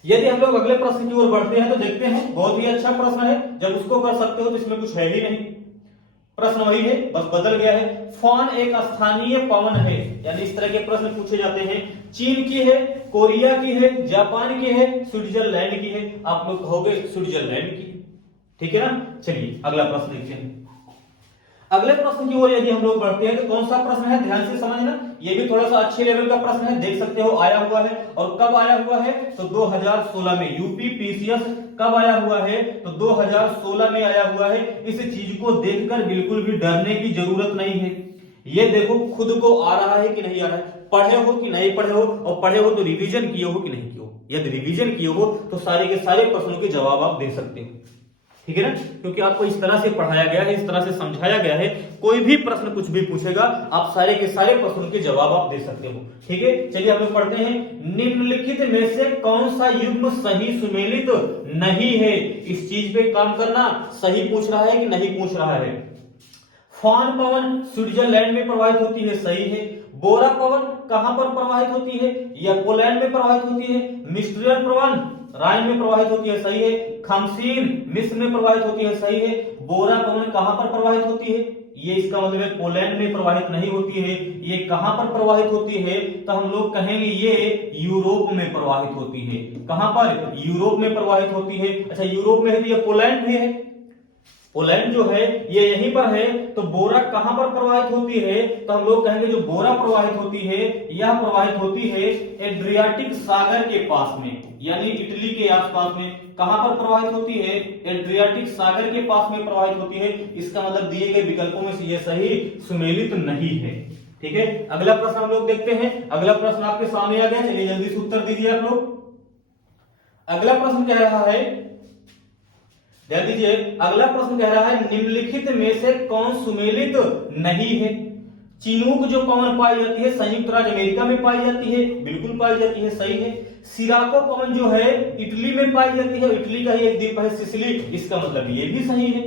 यदि हम लोग अगले प्रश्न की ओर बढ़ते हैं तो देखते हैं, बहुत ही अच्छा प्रश्न है, जब उसको कर सकते हो तो इसमें कुछ है ही नहीं। प्रश्न वही है, बस बदल गया है। फॉन एक स्थानीय पवन है, यानी इस तरह के प्रश्न पूछे जाते हैं। चीन की है, कोरिया की है, जापान की है, स्विट्जरलैंड की है। आप लोग कहोगे स्विट्जरलैंड की, ठीक है ना। चलिए अगला प्रश्न देखते हैं। अगले प्रश्न की ओर यदि हम लोग बढ़ते हैं तो कौन सा प्रश्न है, ध्यान से समझना। ये भी थोड़ा सा अच्छे लेवल का प्रश्न है, देख सकते हो आया हुआ है। और कब आया हुआ है? तो 2016 में। यूपी पीसीएस कब आया हुआ है? तो 2016 में आया हुआ है। इस चीज को देखकर बिल्कुल भी डरने की जरूरत नहीं है। ये देखो खुद को आ रहा है कि नहीं आ रहा है, पढ़े हो कि नहीं पढ़े हो, और पढ़े हो तो रिवीजन किए हो कि नहीं किए हो। यदि रिवीजन किए हो तो सारे के सारे प्रश्नों के जवाब आप दे सकते हो, ठीक है ना। क्योंकि आपको इस तरह से पढ़ाया गया है, इस तरह से समझाया गया है, कोई भी प्रश्न कुछ भी पूछेगा आप सारे के सारे प्रश्नों के जवाब आप दे सकते हो। ठीक है, चलिए हम लोग पढ़ते हैं। निम्नलिखित में से कौन सा युग्म सही सुमेलित नहीं है? इस चीज पे काम करना, सही पूछ रहा है कि नहीं पूछ रहा है। फॉन पवन स्विट्जरलैंड में प्रवाहित होती है, सही है। बोरा पवन कहां पर प्रवाहित होती है? या पोलैंड में प्रवाहित होती है। मिस्ट्रियल पवन राइन में प्रवाहित होती है, सही है। खमसीन मिस्र में प्रवाहित होती है, सही है। बोरा पवन कहां पर प्रवाहित होती है? ये इसका मतलब है पोलैंड में प्रवाहित नहीं होती है। ये कहां पर प्रवाहित होती है? तो हम लोग कहेंगे ये यूरोप में प्रवाहित होती है। कहां पर? यूरोप में प्रवाहित होती है। अच्छा यूरोप में है तो ये पोलैंड भी है, पोलैंड जो है ये यहीं पर है। तो बोरा कहां पर प्रवाहित होती है? तो हम लोग कहेंगे जो बोरा प्रवाहित होती है यह प्रवाहित होती है एड्रियाटिक सागर के पास में, यानी इटली के आसपास में। कहां पर प्रवाहित होती है? एड्रियाटिक सागर के पास में प्रवाहित होती है। इसका मतलब दिए गए विकल्पों में से ये सही सुमेलित नहीं है। ठीक है, अगला प्रश्न हम लोग देखते हैं। अगला प्रश्न आपके सामने आ गया, चलिए जल्दी से उत्तर दीजिए आप लोग। अगला प्रश्न कह रहा है, ध्यान दीजिए, अगला प्रश्न कह रहा है निम्नलिखित में से कौन सुमेलित नहीं है? चिनूक जो पवन पाई जाती है संयुक्त राज्य अमेरिका में पाई जाती है, बिल्कुल पाई जाती है, सही है। सिराको पवन जो है इटली में पाई जाती है, इटली का ही एक द्वीप है सिसिली, इसका मतलब ये भी सही है।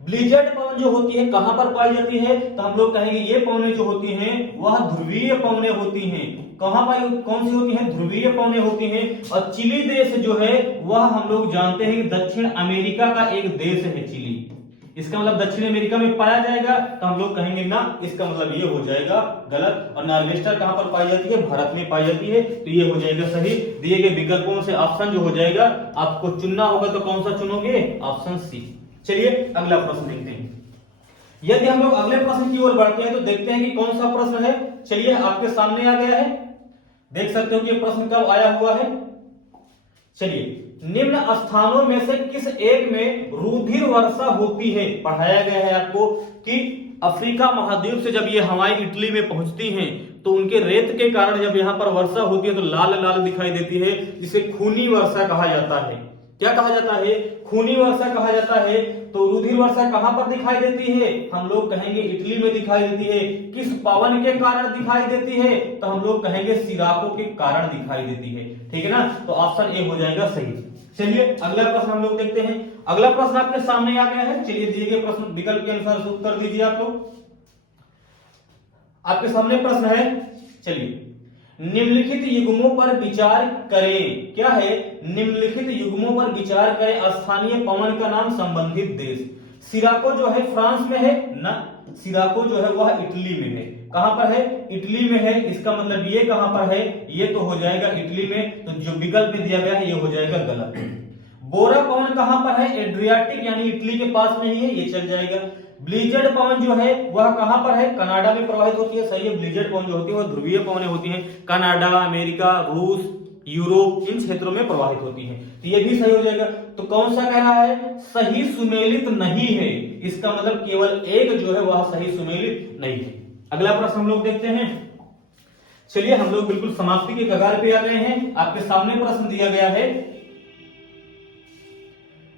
ब्लिजर्ड पवन जो होती है कहां पर पाई जाती है? तो हम लोग कहेंगे ये पवनें जो होती हैं वह ध्रुवीय पवनें होती हैं। कहां पाई, कौन सी होती हैं? ध्रुवीय पवनें होती हैं। और चिली देश जो है वह हम लोग जानते हैं कि दक्षिण अमेरिका का एक देश है चिली, इसका मतलब दक्षिण अमेरिका में पाया जाएगा। तो हम लोग कहेंगे ना, इसका मतलब ये हो जाएगा गलत। और नॉर्वेस्टर कहां पर पाई जाती है? भारत में पाई जाती है, तो ये हो जाएगा सही। दिए गए विकल्पों में से ऑप्शन जो हो जाएगा आपको चुनना होगा, तो कौन सा चुनोगे? Option C. चलिए अगला प्रश्न देखते हैं। यदि हम लोग अगले प्रश्न की ओर बढ़ते हैं तो देखते हैं कि कौन सा प्रश्न है। चलिए आपके सामने आ गया है, देख सकते हो कि प्रश्न कब आया हुआ है। चलिए, निम्न स्थानों में से किस एक में रुधिर वर्षा होती है? पढ़ाया गया है आपको कि अफ्रीका महाद्वीप से जब ये हवाएं इटली में पहुंचती हैं तो उनके रेत के कारण जब यहां पर वर्षा होती है तो लाल लाल दिखाई देती है, जिसे खूनी वर्षा कहा जाता है। क्या कहा जाता है? खूनी वर्षा कहा जाता है। तो रुधिर वर्षा कहां पर दिखाई देती है? हम लोग कहेंगे इटली में दिखाई देती है। किस पवन के कारण दिखाई देती है? तो हम लोग कहेंगे सिराको के कारण दिखाई देती है। ठीक है ना, तो ऑप्शन ए हो जाएगा सही। चलिए अगला प्रश्न हम लोग देखते हैं। अगला प्रश्न आपके सामने आ गया है, चलिए दिए गए प्रश्न विकल्प के अनुसार उत्तर दीजिए आप लोग। आपके सामने प्रश्न है, चलिए निम्नलिखित युग्मों पर विचार करें। क्या है? निम्नलिखित युग्मों पर विचार करें, स्थानीय पवन का नाम, संबंधित देश। सिराको जो है फ्रांस में है ना, सिराको जो है वह इटली में है। कहां पर है? इटली में है। इसका मतलब ये कहां पर है? ये तो हो जाएगा इटली में। तो जो विकल्प में दिया गया है ये हो जाएगा गलत। बोरा पवन कहां पर है? एड्रियाटिक यानी इटली के पास में ही है, ये चल जाएगा। ब्लिजर्ड पवन जो है वह कहां पर है? कनाडा में प्रवाहित होती है, सही है। ब्लिजर्ड पवन जो होती है वह ध्रुवीय पवनें होती हैं, कनाडा, अमेरिका, रूस, यूरोप इन क्षेत्रों में प्रवाहित होती हैं। तो ये भी सही हो जाएगा। तो कौन सा कह रहा है? सही सुमेलित नहीं है। इसका मतलब केवल एक जो है वह सही सुमेलित नहीं है। अगला प्रश्न हम लोग देखते हैं। चलिए हम लोग बिल्कुल समाप्ति के कगार पे आ गए हैं। आपके सामने प्रश्न दिया गया है,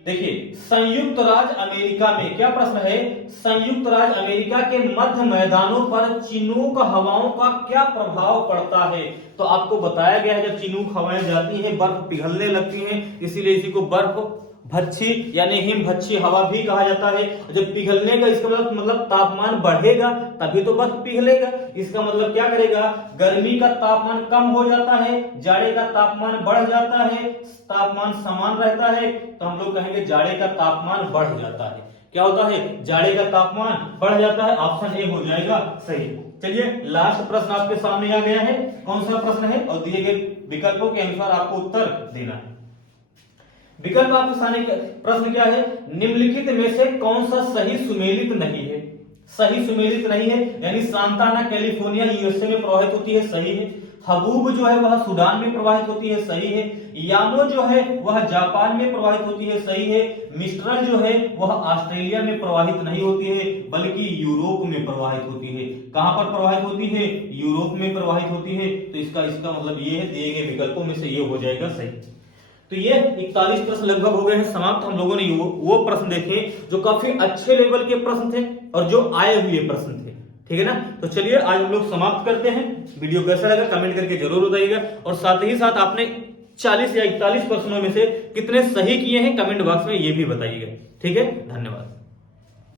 देखिए, संयुक्त राज्य अमेरिका में क्या प्रश्न है? संयुक्त राज्य अमेरिका के मध्य मैदानों पर चिनूक हवाओं का क्या प्रभाव पड़ता है? तो आपको बताया गया है जब चिनूक हवाएं जाती हैं बर्फ पिघलने लगती हैं, इसीलिए इसी को बर्फ भच्छी यानी हिमभच्छी हवा भी कहा जाता है। जब पिघलने का इसका मतलब तापमान बढ़ेगा तभी तो बर्फ पिघलेगा। इसका मतलब क्या करेगा? गर्मी का तापमान कम हो जाता है, जाड़े का तापमान बढ़ जाता है, तापमान समान रहता है, तो हम लोग कहेंगे जाड़े का तापमान बढ़ जाता है। क्या होता है? जाड़े का तापमान बढ़ जाता है। ऑप्शन ए हो जाएगा सही। चलिए लास्ट प्रश्न आपके सामने आ गया है। कौन सा प्रश्न है और दिए गए विकल्पों के अनुसार आपको उत्तर देना है। विकल्प आपके सामने प्रश्न क्या है? निम्नलिखित में से कौन सा सही सुमेलित नहीं है? सही सुमेलित नहीं है यानी सांताना कैलिफोर्निया यूएसए में प्रवाहित होती है, सही है। हबूब जो है वह सूडान में प्रवाहित होती है, सही है। यामो जो है वह जापान में प्रवाहित होती है, सही है। मिस्ट्रल जो है वह ऑस्ट्रेलिया में प्रवाहित नहीं होती है बल्कि यूरोप में प्रवाहित होती है। कहां पर प्रवाहित होती है? यूरोप में प्रवाहित होती है। तो इसका मतलब ये है, दिए गए विकल्पों में से ये हो जाएगा सही। तो ये 41 प्रश्न लगभग हो गए हैं समाप्त। हम लोगों ने वो प्रश्न देखे जो काफी अच्छे लेवल के प्रश्न थे और जो आए हुए प्रश्न थे, ठीक है ना। तो चलिए आज हम लोग समाप्त करते हैं। वीडियो कैसा लगा कमेंट करके जरूर बताइएगा और साथ ही साथ आपने 40 या 41 प्रश्नों में से कितने सही किए हैं कमेंट बॉक्स में ये भी बताइएगा, ठीक है। धन्यवाद।